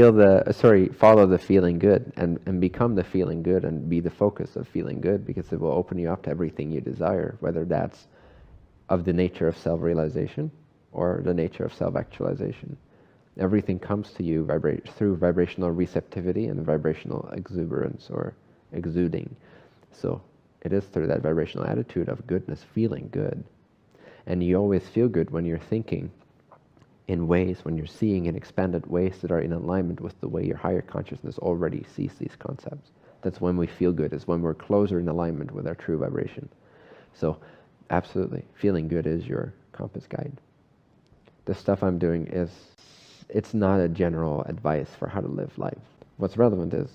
follow the feeling good and become the feeling good and be the focus of feeling good, because it will open you up to everything you desire, whether that's of the nature of self-realization or the nature of self-actualization. Everything comes to you through vibrational receptivity and vibrational exuberance or exuding. So it is through that vibrational attitude of goodness, feeling good. And you always feel good when you're thinking in ways, when you're seeing in expanded ways that are in alignment with the way your higher consciousness already sees these concepts. That's when we feel good, is when we're closer in alignment with our true vibration. So absolutely, feeling good is your compass guide. The stuff I'm doing it's not a general advice for how to live life. What's relevant is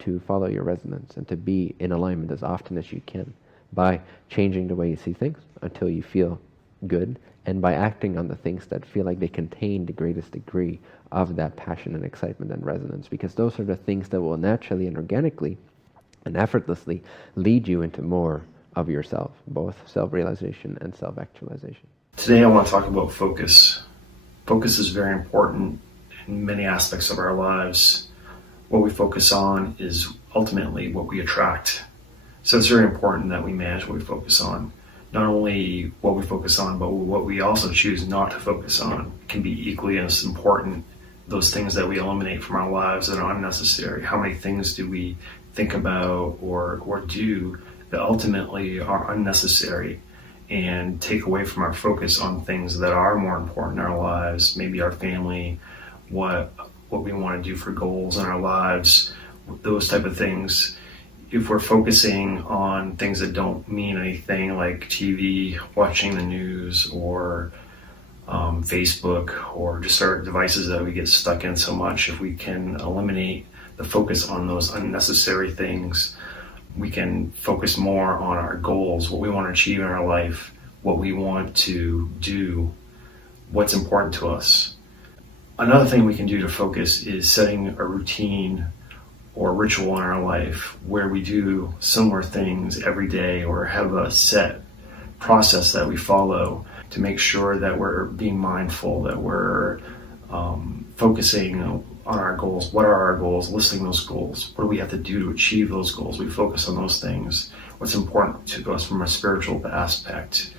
to follow your resonance and to be in alignment as often as you can by changing the way you see things until you feel good, and by acting on the things that feel like they contain the greatest degree of that passion and excitement and resonance, because those are the things that will naturally and organically and effortlessly lead you into more of yourself, both self-realization and self-actualization. Today I want to talk about focus. Focus is very important in many aspects of our lives. What we focus on is ultimately what we attract. So it's very important that we manage what we focus on. Not only what we focus on, but what we also choose not to focus on can be equally as important. Those things that we eliminate from our lives that are unnecessary. How many things do we think about or do that ultimately are unnecessary and take away from our focus on things that are more important in our lives, maybe our family, what we want to do for goals in our lives, those type of things. If we're focusing on things that don't mean anything, like TV, watching the news, or Facebook, or just our devices that we get stuck in so much, if we can eliminate the focus on those unnecessary things, we can focus more on our goals, what we want to achieve in our life, what we want to do, what's important to us. Another thing we can do to focus is setting a routine or ritual in our life where we do similar things every day, or have a set process that we follow to make sure that we're being mindful, that we're focusing on our goals. What are our goals? Listing those goals. What do we have to do to achieve those goals? We focus on those things. What's important to us from a spiritual aspect?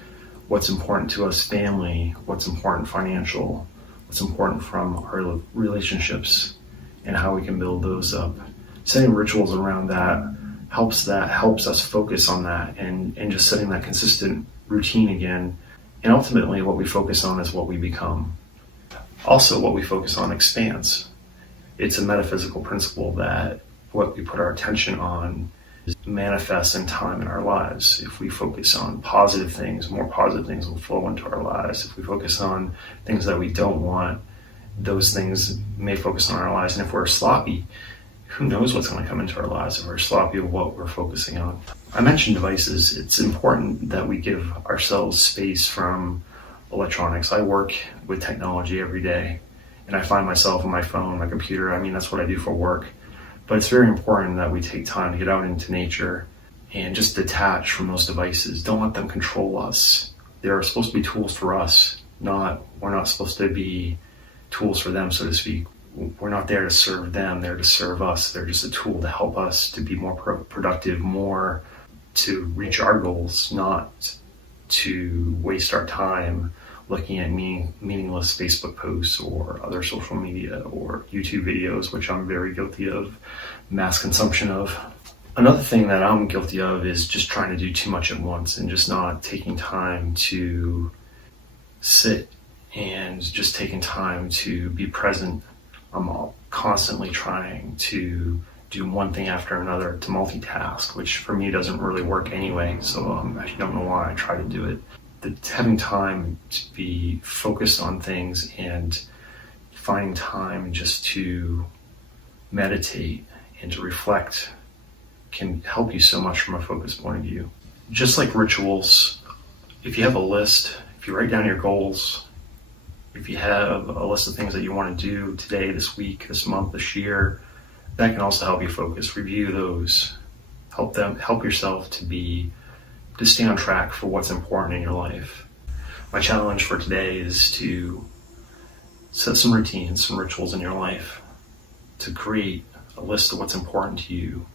What's important to us family? What's important financial? What's important from our relationships, and how we can build those up. Setting rituals around that helps us focus on that, and just setting that consistent routine again. And ultimately what we focus on is what we become. Also, what we focus on expands. It's a metaphysical principle that what we put our attention on manifests in time in our lives. If we focus on positive things, more positive things will flow into our lives. If we focus on things that we don't want, those things may focus on our lives. And if we're sloppy, who knows what's going to come into our lives if we're sloppy of what we're focusing on. I mentioned devices. It's important that we give ourselves space from electronics. I work with technology every day, and I find myself on my phone, my computer. I mean, that's what I do for work. But it's very important that we take time to get out into nature and just detach from those devices. Don't let them control us. They're supposed to be tools for us. We're not supposed to be tools for them, so to speak. We're not there to serve them, they're to serve us. They're just a tool to help us to be more productive, more to reach our goals, not to waste our time looking at meaningless Facebook posts or other social media or YouTube videos, which I'm very guilty of, mass consumption of. Another thing that I'm guilty of is just trying to do too much at once and just not taking time to sit and just taking time to be present. I'm constantly trying to do one thing after another, to multitask, which for me doesn't really work anyway, so I don't know why I try to do it. Having time to be focused on things and finding time just to meditate and to reflect can help you so much from a focus point of view. Just like rituals, if you have a list, if you write down your goals, if you have a list of things that you want to do today, this week, this month, this year, that can also help you focus. Review those. Help yourself to stay on track for what's important in your life. My challenge for today is to set some routines, some rituals in your life to create a list of what's important to you,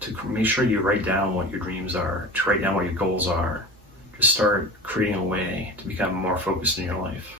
to make sure you write down what your dreams are, to write down what your goals are. Just start creating a way to become more focused in your life.